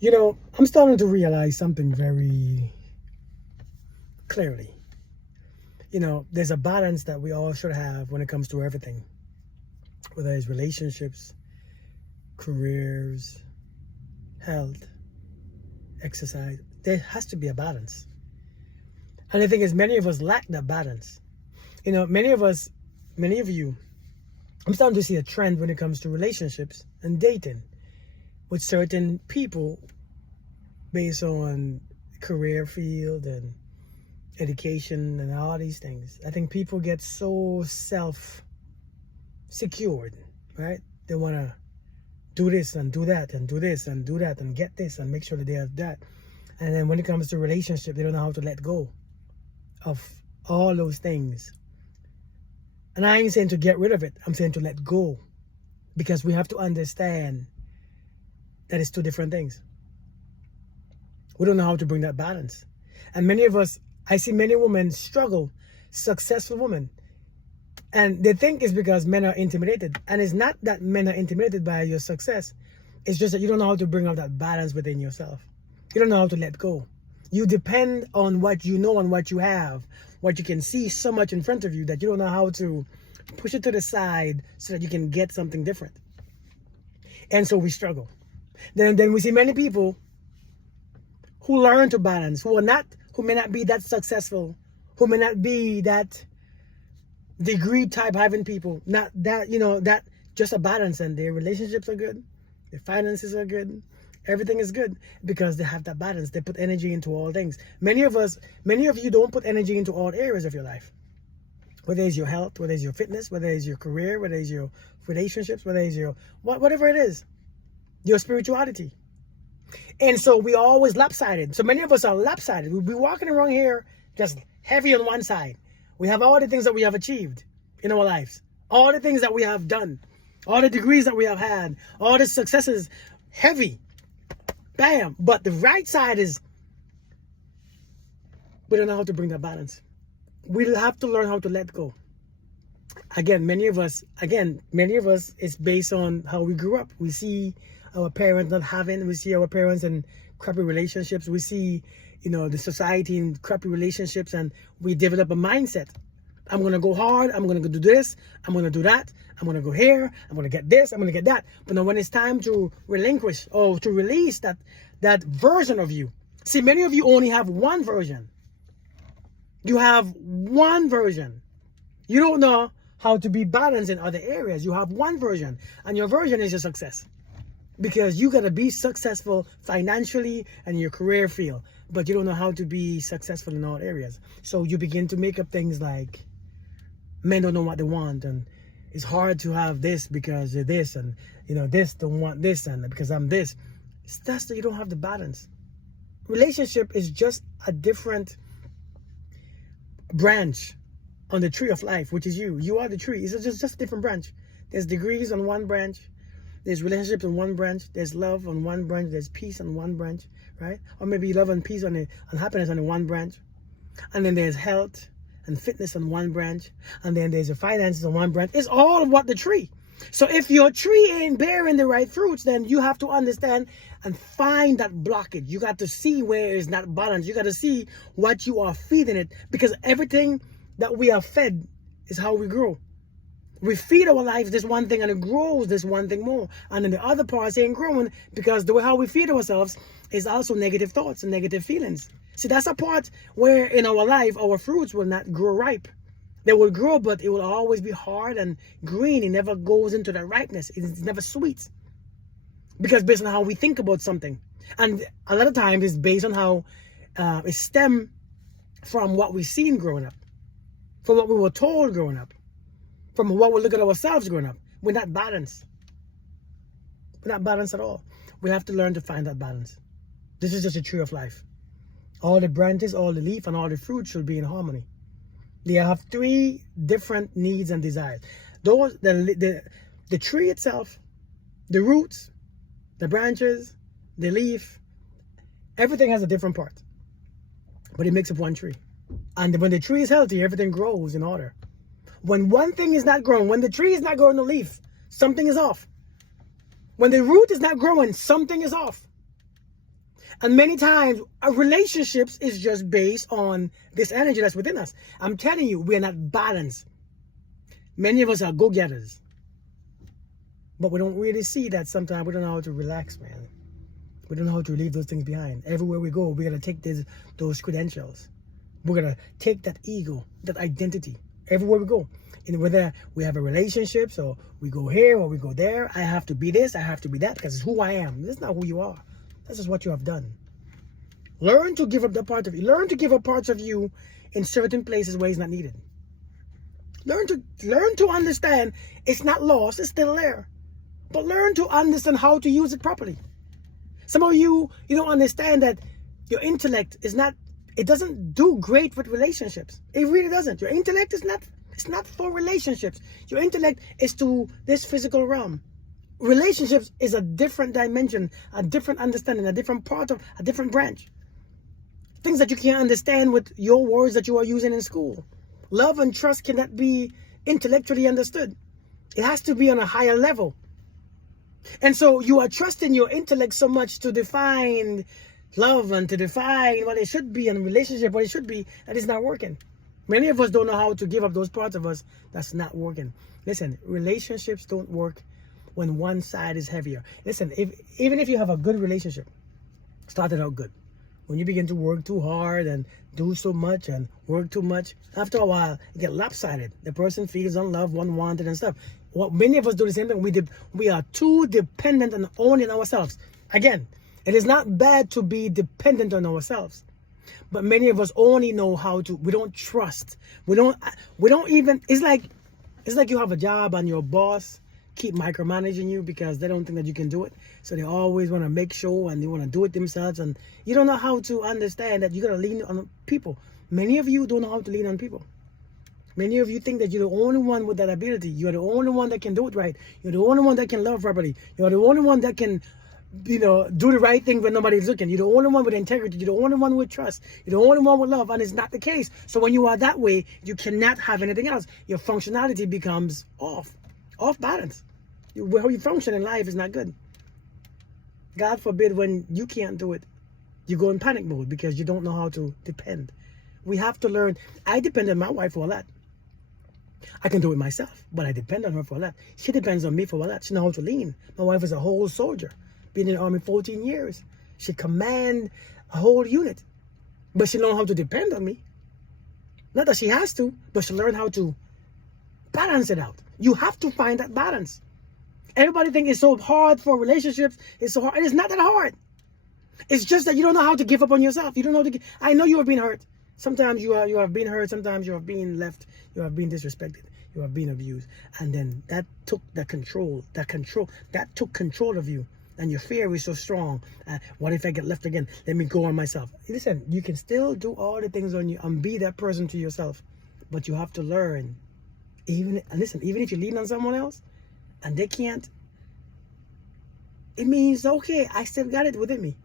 You know, I'm starting to realize something very clearly. You know, there's a balance that we all should have when it comes to everything, whether it's relationships, careers, health, exercise. There has to be a balance. And the thing is, many of us lack that balance. You know, many of you, I'm starting to see a trend when it comes to relationships and dating with certain people based on career field and education and all these things. I think people get so self-secured, right? They want to do this and do that and do this and do that and get this and make sure that they have that. And then when it comes to relationship, they don't know how to let go of all those things. And I ain't saying to get rid of it. I'm saying to let go. Because we have to understand that it's two different things. We don't know how to bring that balance. And many of us, I see many women struggle, successful women. And they think it's because men are intimidated. And it's not that men are intimidated by your success. It's just that you don't know how to bring out that balance within yourself. You don't know how to let go. You depend on what you know and what you have, what you can see so much in front of you that you don't know how to push it to the side so that you can get something different. And so we struggle. Then we see many people who learn to balance, who may not be that successful, who may not be that degree type having people, not that, that just a balance, and their relationships are good, their finances are good, everything is good because they have that balance. They put energy into all things. Many of you don't put energy into all areas of your life. Whether it's your health, whether it's your fitness, whether it's your career, whether it's your relationships, whether it's your, whatever it is, your spirituality. And so we always lopsided. So many of us are lopsided. We'll be walking around here just heavy on one side. We have all the things that we have achieved in our lives, all the things that we have done, all the degrees that we have had, all the successes, heavy. Bam. But the right side is, we don't know how to bring that balance. We have to learn how to let go. Again, many of us, it's based on how we grew up. We see our parents not having, we see our parents in crappy relationships. We see, the society in crappy relationships, and we develop a mindset. I'm going to go hard. I'm going to do this. I'm going to do that. I'm going to go here. I'm going to get this. I'm going to get that. But now when it's time to relinquish or to release that version of you. See, many of you only have one version. You have one version. You don't know how to be balanced in other areas. You have one version, and your version is your success. Because you got to be successful financially and in your career field, but you don't know how to be successful in all areas. So you begin to make up things like men don't know what they want, and it's hard to have this because of this, and this don't want this, and because I'm this. That's that you don't have the balance. Relationship is just a different branch on the tree of life, which is you. You are the tree. It's just a different branch. There's degrees on one branch. There's relationships on one branch. There's love on one branch. There's peace on one branch, right? Or maybe love and peace and happiness on the one branch. And then there's health and fitness on one branch. And then there's your finances on one branch. It's all what the tree. So if your tree ain't bearing the right fruits, then you have to understand and find that blockage. You got to see where it's not balanced. You got to see what you are feeding it, because everything that we are fed is how we grow. We feed our life this one thing and it grows this one thing more. And then the other parts ain't growing because the way how we feed ourselves is also negative thoughts and negative feelings. See, that's a part where in our life, our fruits will not grow ripe. They will grow, but it will always be hard and green. It never goes into the ripeness. It's never sweet. Because based on how we think about something. And a lot of times it's based on how it stems from what we've seen growing up. From what we were told growing up. From what we look at ourselves growing up. We're not balanced. We're not balanced at all. We have to learn to find that balance. This is just a tree of life. All the branches, all the leaf, and all the fruit should be in harmony. They have three different needs and desires. Those, the tree itself, the roots, the branches, the leaf, everything has a different part. But it makes up one tree. And when the tree is healthy, everything grows in order. When one thing is not growing, when the tree is not growing the leaf, something is off. When the root is not growing, something is off. And many times, our relationships is just based on this energy that's within us. I'm telling you, we are not balanced. Many of us are go-getters. But we don't really see that sometimes. We don't know how to relax, man. We don't know how to leave those things behind. Everywhere we go, we're going to take those credentials. We're going to take that ego, that identity, everywhere we go. And whether we have a relationship, so we go here or we go there, I have to be this, I have to be that, because it's who I am. This is not who you are. This is what you have done. Learn to give up the part of you. Learn to give up parts of you in certain places where it's not needed. Learn to understand it's not lost, it's still there. But learn to understand how to use it properly. Some of you don't understand that your intellect is not, it doesn't do great with relationships. It really doesn't. Your intellect is not, it's not for relationships. Your intellect is to this physical realm. Relationships is a different dimension, a different understanding, a different part of, a different branch. Things that you can't understand with your words that you are using in school. Love and trust cannot be intellectually understood. It has to be on a higher level. And so you are trusting your intellect so much to define love and to define what it should be and relationship, what it should be, that is not working. Many of us don't know how to give up those parts of us that's not working. Listen, relationships don't work when one side is heavier. Listen, even if you have a good relationship, started out good. When you begin to work too hard and do so much and work too much, after a while, you get lopsided. The person feels unloved, unwanted and stuff. Well, many of us do the same thing. We are too dependent on owning ourselves. Again, it is not bad to be dependent on ourselves. But many of us only know how to, we don't trust. We don't even, it's like you have a job and your boss keep micromanaging you because they don't think that you can do it. So they always want to make sure and they want to do it themselves. And you don't know how to understand that you got to lean on people. Many of you don't know how to lean on people. Many of you think that you're the only one with that ability. You're the only one that can do it right. You're the only one that can love properly. You're the only one that can, do the right thing when nobody's looking. You're the only one with integrity. You're the only one with trust. You're the only one with love. And it's not the case. So when you are that way, you cannot have anything else. Your functionality becomes off balance. How you function in life is not good. God forbid when you can't do it, you go in panic mode because you don't know how to depend. We have to learn. I depend on my wife for a lot. I can do it myself, but I depend on her for a lot. She depends on me for a lot. She knows how to lean. My wife is a whole soldier. Been in the army 14 years. She command a whole unit. But she knows how to depend on me. Not that she has to, but she learned how to balance it out. You have to find that balance. Everybody thinks it's so hard for relationships. It's so hard. It is not that hard. It's just that you don't know how to give up on yourself. You don't know how to. I know you have been hurt. Sometimes you have been hurt. Sometimes you have been left. You have been disrespected. You have been abused. And then that took the control. That took control of you. And your fear is so strong. What if I get left again? Let me go on myself. Listen, you can still do all the things on you and be that person to yourself. But you have to learn. Even if you lean on someone else and they can't, it means, okay, I still got it within me.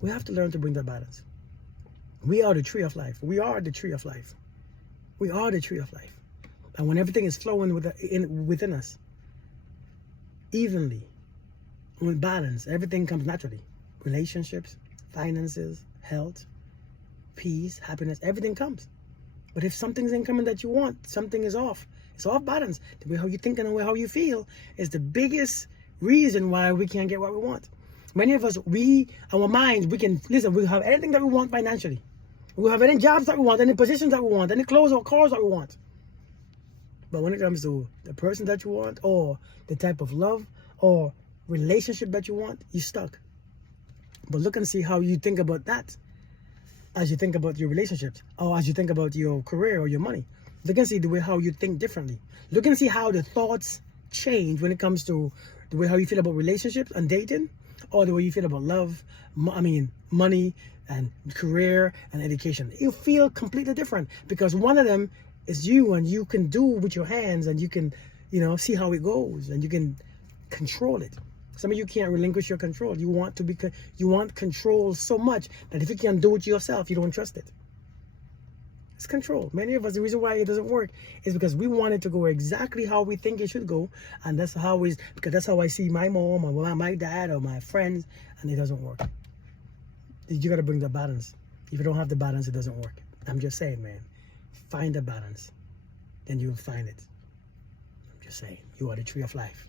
We have to learn to bring that balance. We are the tree of life. We are the tree of life. We are the tree of life. And when everything is flowing within us, evenly, with balance, everything comes naturally. Relationships, finances, health, peace, happiness, everything comes. But if something's incoming that you want, something is off. It's off balance. The way how you think and the way how you feel is the biggest reason why we can't get what we want. Many of us, our minds, we have anything that we want financially. We have any jobs that we want, any positions that we want, any clothes or cars that we want. But when it comes to the person that you want or the type of love or relationship that you want, you're stuck. But look and see how you think about that as you think about your relationships or as you think about your career or your money. Look and see the way how you think differently. Look and see how the thoughts change when it comes to the way how you feel about relationships and dating or the way you feel about love, money and career and education. You feel completely different because one of them is you and you can do with your hands and you can, see how it goes and you can control it. Some of you can't relinquish your control. You want control so much that if you can't do it yourself, you don't trust it. It's control. Many of us, the reason why it doesn't work is because we want it to go exactly how we think it should go, and that's how because that's how I see my mom or my dad or my friends, and it doesn't work. You got to bring the balance. If you don't have the balance, it doesn't work. I'm just saying, man. Find the balance, then you'll find it. I'm just saying, you are the tree of life.